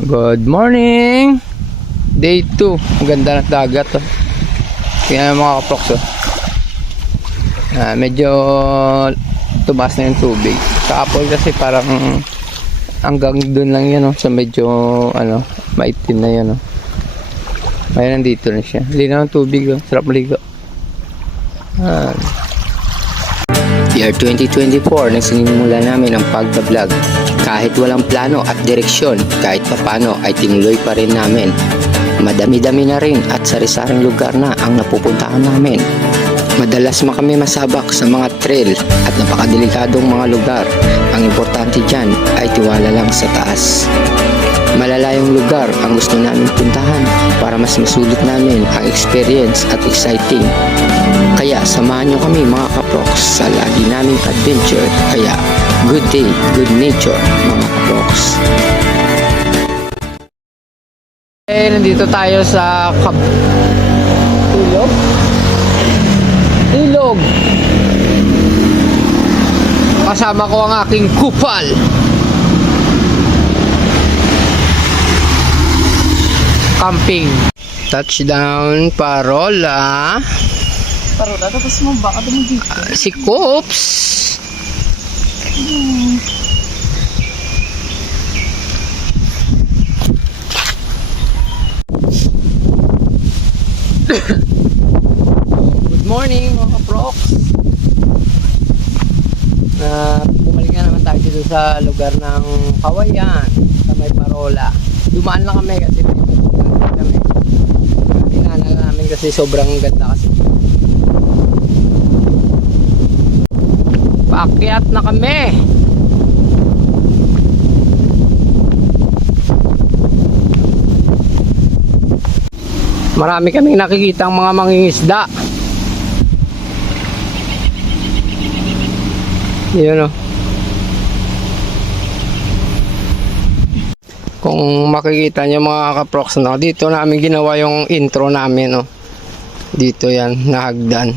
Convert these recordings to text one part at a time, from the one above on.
Good morning! Day 2. Ang ganda ng dagat. Oh. Tingnan mga kaproks. Oh. Medyo tumaas na yung tubig. Kahapon kasi parang hanggang dun lang yan. Oh, sa medyo maitim na yan. Oh. Ngayon nandito na siya. Linaw ng tubig. Oh. Sarap maligo. Year 2024, nagsimula namin ang pagbablog. Kahit walang plano at direksyon, kahit papano ay tinuloy pa rin namin. Madami-dami na rin at sari-saring lugar na ang napupuntahan namin. Madalas kami masabak sa mga trail at napakadelikadong mga lugar. Ang importante dyan ay tiwala lang sa taas. Malalayong lugar ang gusto namin puntahan para mas masulit namin ang experience at exciting. Kaya samahan nyo kami mga kaproks sa lagi naming adventure. Kaya good day, good nature mga kaproks. Nandito tayo sa Ilog. Kasama ko ang aking kupal. Camping. Touchdown Parola. Parola, tapos mo baka mo dito. Si Coops. Good morning mga kaproks. Bumalik na naman tayo dito sa lugar ng Kawayan sa may Parola. Dumaan lang kami kasi kami. Inana namin kasi sobrang ganda kasi. Paakyat na kami. Marami kaming nakikitang mga mangingisda. Yun o. Kung makikita nyo mga kaproks, no, dito namin ginawa yung intro namin. No. Dito yan, nahagdan.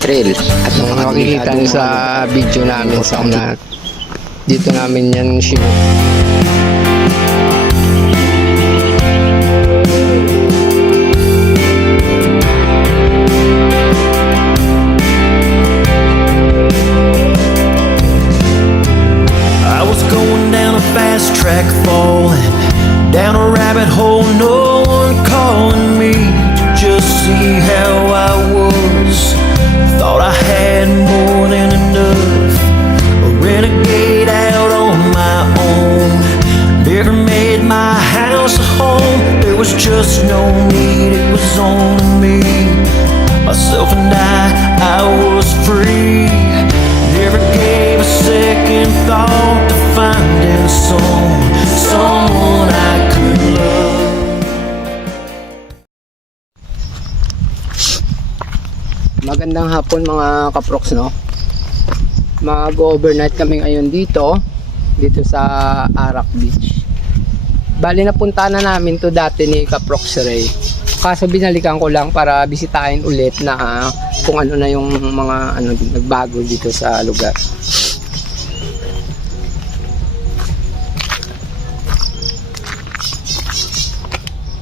Trail at Makikita nyo sa video namin sa una. Dito namin yan shoot. I was going down a fast track, falling down a rabbit hole, no one calling me to just see how I was. Thought I had more than enough, a renegade out on my own. Never made my house a home, there was just no need, it was on me. Myself and I was free. Never gave a second thought to finding someone I could love. Magandang hapon mga kaproks, no. Mag-overnight kami ngayon dito sa Arak Beach. Bali napunta na namin to dati ni Kaproks Ray. Kaso binalikan ko lang para bisitahin ulit na kung ano na yung mga nagbago dito sa lugar.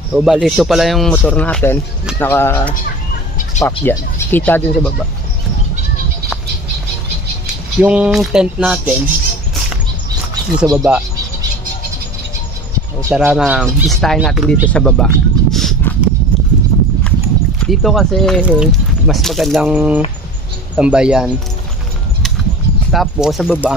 So bali ito pala yung motor natin, naka park dyan. Kita dun sa baba. Yung tent natin dun sa baba. So tara na, bisitahin natin dito sa baba. Dito kasi mas magandang tambayan. Tapos sa baba.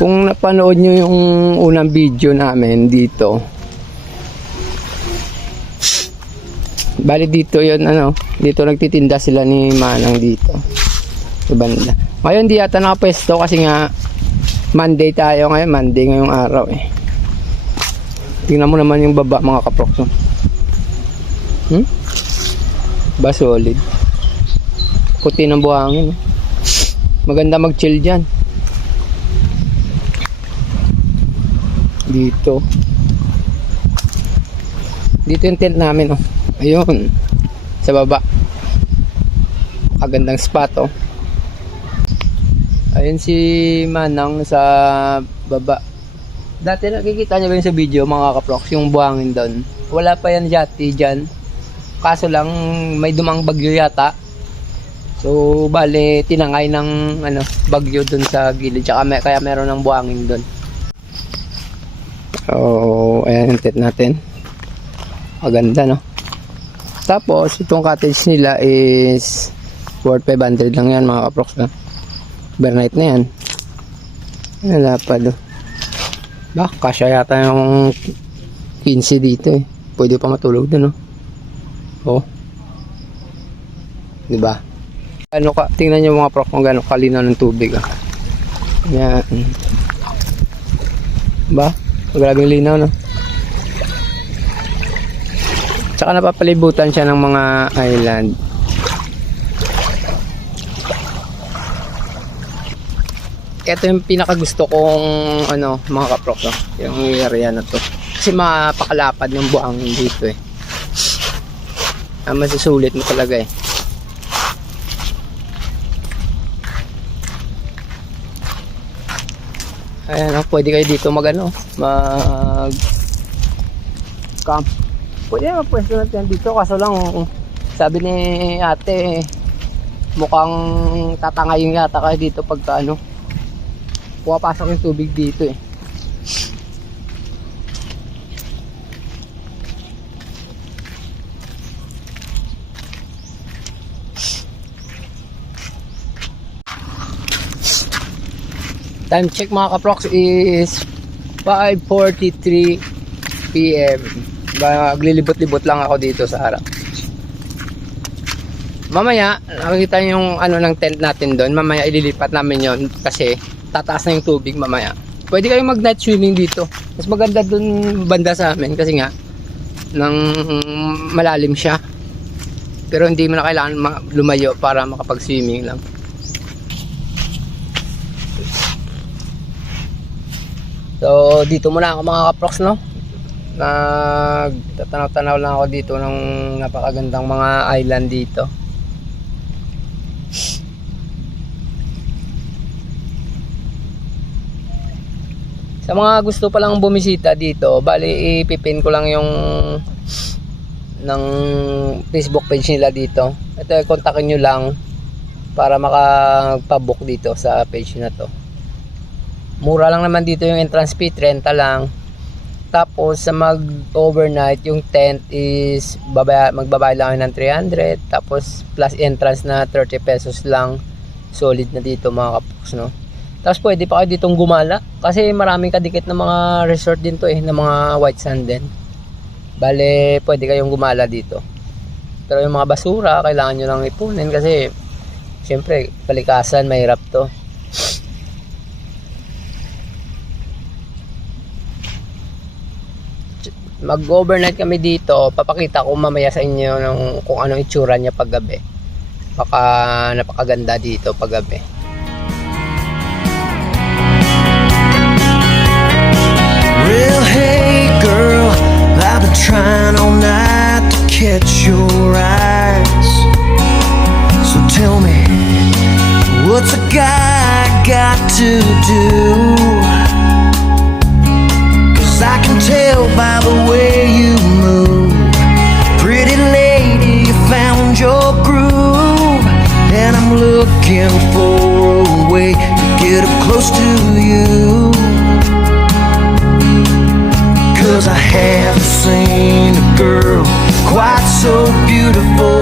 Kung napanood nyo yung unang video namin dito, bali dito yun, dito nagtitinda sila ni Manang dito sa banda. Ngayon di yata nakapwesto kasi nga Monday tayo ngayon, Monday ngayong araw eh. Tingnan mo naman yung baba mga kaproks. Ba solid. Puti ng buhangin. Maganda mag chill dyan. Dito yung tent namin. Ayun. Sa baba. Kagandang spot. Ayun si Manang sa baba. Dati nakikita niyo ba yun sa video mga kaprox, yung buhangin doon. Wala pa yan yati dyan. Kaso lang may dumang bagyo yata. So bale tinangay ng bagyo doon sa gilid. Tsaka kaya meron ng buhangin doon. So ayan yung tent natin. Maganda no. Tapos itong cottage nila is worth 500 lang yan mga kaprox no? Overnight na yan. Wala pa do. Ba, kasya yata yung 15 dito eh. Pwede pa matulog doon no. Oh. 'Di ba? Ano ka, tingnan niyo mga prof kung gaano kalinaw ng tubig ah. Yan. Ba? Grabeng linaw no. Tsaka napapalibutan siya ng mga island. Ito yung pinakagusto kong mga kaprok no? Yung area na to. Kasi mapakalapad ng buhangin dito eh. Masasulit mo talaga eh. Ayan, pwede kayo dito mag camp. Pwede pwesto natin dito kaso lang sabi ni ate mukhang tatangayin yata kayo dito pagka pumapasok yung tubig dito eh. Time check mga kaprox is 5:43 PM. Maglilibot-libot lang ako dito sa harap. Mamaya nakikita yung ng tent natin doon. Mamaya ililipat namin yon kasi tataas na yung tubig mamaya. Pwede kayong mag night swimming dito. Mas maganda doon banda sa amin kasi nga nang malalim siya. Pero hindi mo na kailangan lumayo para makapag swimming lang. So dito muna ako mga kaprox no. Nagtatanaw-tanaw lang ako dito ng napakagandang mga island dito. Sa mga gusto pa lang bumisita dito, bali ipipin ko lang yung ng Facebook page nila dito. Ito, kontakin nyo lang para makapag-book dito sa page na to. Mura lang naman dito yung entrance fee, 30 lang. Tapos sa mag-overnight, yung tent is magbabayad lang ng 300. Tapos plus entrance na 30 pesos lang. Solid na dito mga kapoks, no? Tapos pwede pa kayo ditong gumala kasi maraming kadikit na mga resort din to eh, na mga white sand din. Bale, pwede kayong gumala dito. Pero yung mga basura, kailangan nyo lang ipunin kasi syempre, kalikasan, mahirap to. Mag-overnight kami dito, papakita ko mamaya sa inyo kung anong itsura niya paggabi. Baka napakaganda dito paggabi. Well, hey girl, I've been trying all night to catch your eyes. So tell me, what's a guy got to do? 'Cause I can tell by the way you move, pretty lady, you found your groove. And I'm looking for a way to get up close to you. 'Cause I haven't seen a girl quite so beautiful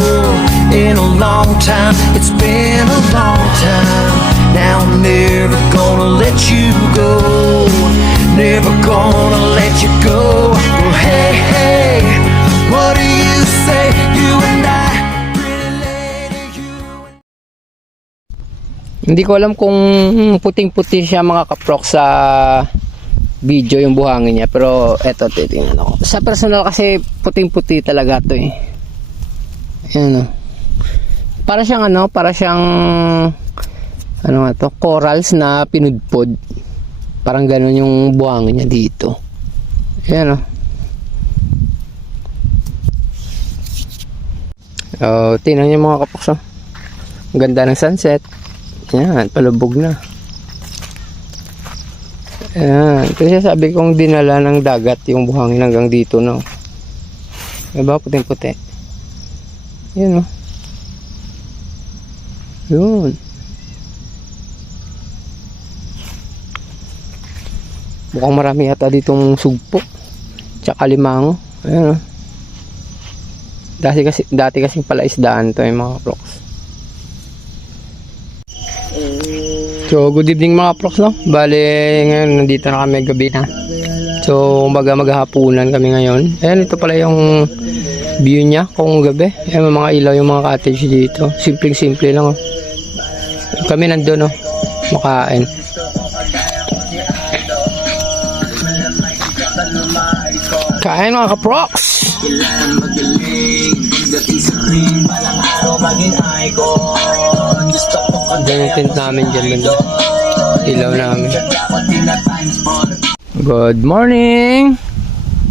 in a long time. It's been a long time. Now I'm never gonna let you go. Never gonna let you go. Well, hey, hey, what do you say? You and I, pretty lady, you and... Hindi ko alam kung puting-puti siya mga kaprok sa video yung buhangin niya, pero eto titingnan ako. Sa personal kasi puting-puti talaga to eh. Ayan o. Para siyang corals na pinudpod. Parang gano'n yung buhangin niya dito. Ayan o. Tingnan niyo mga kapoks. Ang ganda ng sunset. Ayan, palubog na. Ayan. Kasi sabi kong dinala ng dagat yung buhangin hanggang dito, no? Diba? Puting-puti. Yun, no? Yun. Mukhang marami yata ditong sugpo. Tsaka limango. Ayan, no? Dati kasi pala isdaan to yung mga proks. So, good evening mga proks, no? Bale, ngayon nandito na kami gabi na. So, kumbaga maghahapunan kami ngayon. Ayan, ito pala yung view niya kung gabi. Ayan, mga ilaw yung mga cottage dito. Simpleng-simple lang, oh. Kami nandun, oh. Makain. Kain mga kaproks! Diyan yung tent namin dyan banda. Ilaw namin. Good morning!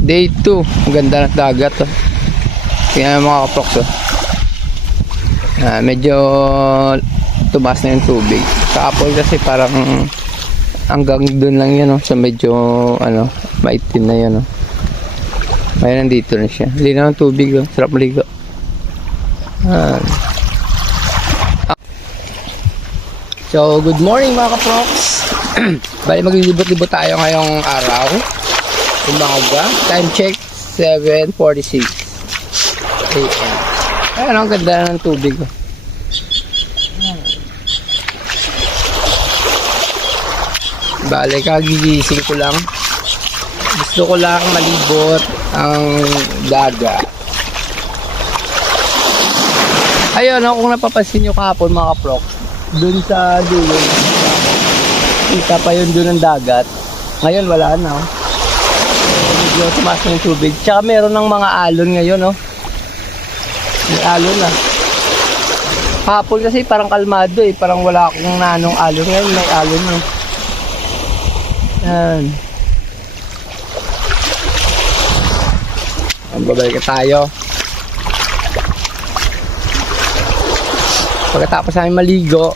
Day 2. Ang ganda ng dagat, oh. Tingnan mga kaproks, oh. Medyo tumaas na yung tubig. Kahapon kasi parang hanggang dun lang yan, oh. Sa medyo maitim na yan, oh. Ngayon nandito na siya. Linaw ng tubig, oh. Sarap maligo. So, good morning mga kaproks. Bali maglilibot-libot tayo ngayong araw. Umaga. Time check 7:46 AM. Ayan, ang ganda ng tubig, oh. Bali kagigising ko lang. Gusto ko lang malibot ang dagat. Ayun, kung napapansin nyo kahapon mga kaprok, dun sa dulo, kita pa yun dun ng dagat. Ngayon wala na, oh. Medyo tumaas na yung tubig. Tsaka meron ng mga alon ngayon, oh. May alon na. Kahapon kasi parang kalmado, eh. Parang wala akong nanong alon. Ngayon may alon, oh. Yan. Babalik tayo. Pagkatapos namin maligo,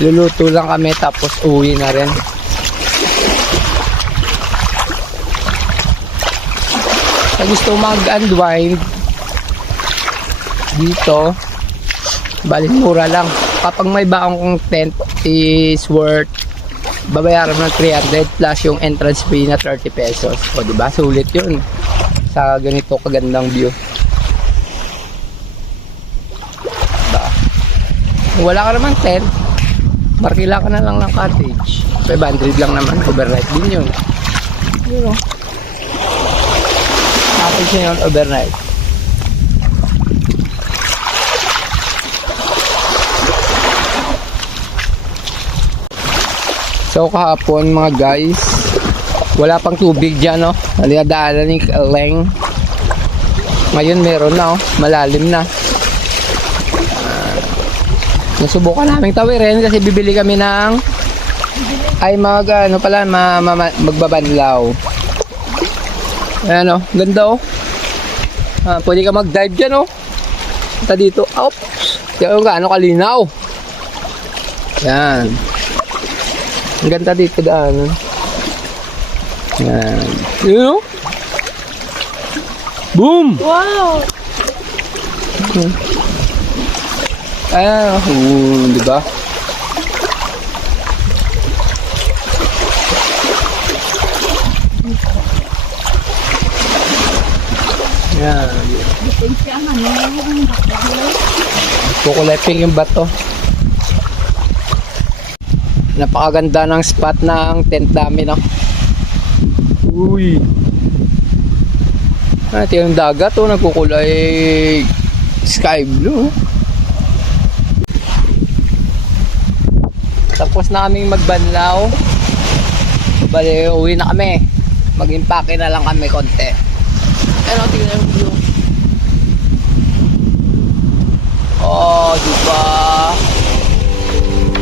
luluto lang kami tapos uwi na rin. Sa gusto mag-unwind dito, balik mura lang. Kapag may baong kong tent is worth babayaran ng 300 plus yung entrance fee na 30 pesos. O diba? Sulit yun sa ganito kagandang view. Diba? Kung wala ka naman tent, markila ka na lang ng cottage. 500 lang naman. Overnight din yun. Yun, o. Cottage na yun, overnight. So kahapon mga guys, wala pang tubig dyan, no? Nadaanan ni Leng. Ngayon meron na, oh. Malalim na. Nasubukan namin tawirin kasi bibili kami ng magbabanlaw. Ayan, oh. Ganda, oh. Pwede ka mag-dive dyan, oh. Punta dito. Oops. Yan, gaano kalinaw. Yan. Ang ganda dito daanan. Yan. Yun, oh. Boom! Wow! Ayan, diba? Yan. Kukuleping yung bato. Napakaganda ng spot ng tent namin, no? Uy! Ito yung dagat, oh, nagkukulay sky blue. Tapos na kaming magbanlaw. Bale, uwi na kami. Mag-impake na lang kami konti. Ano, tingnan yung view. Oh, diba?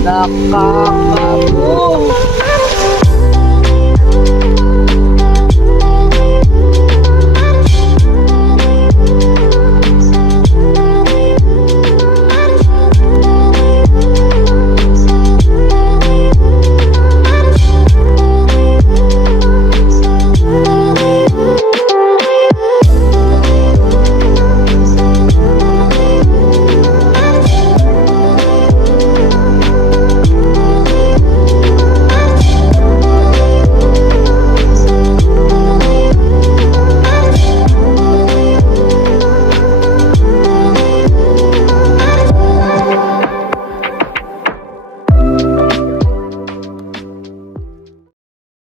Nakakabu!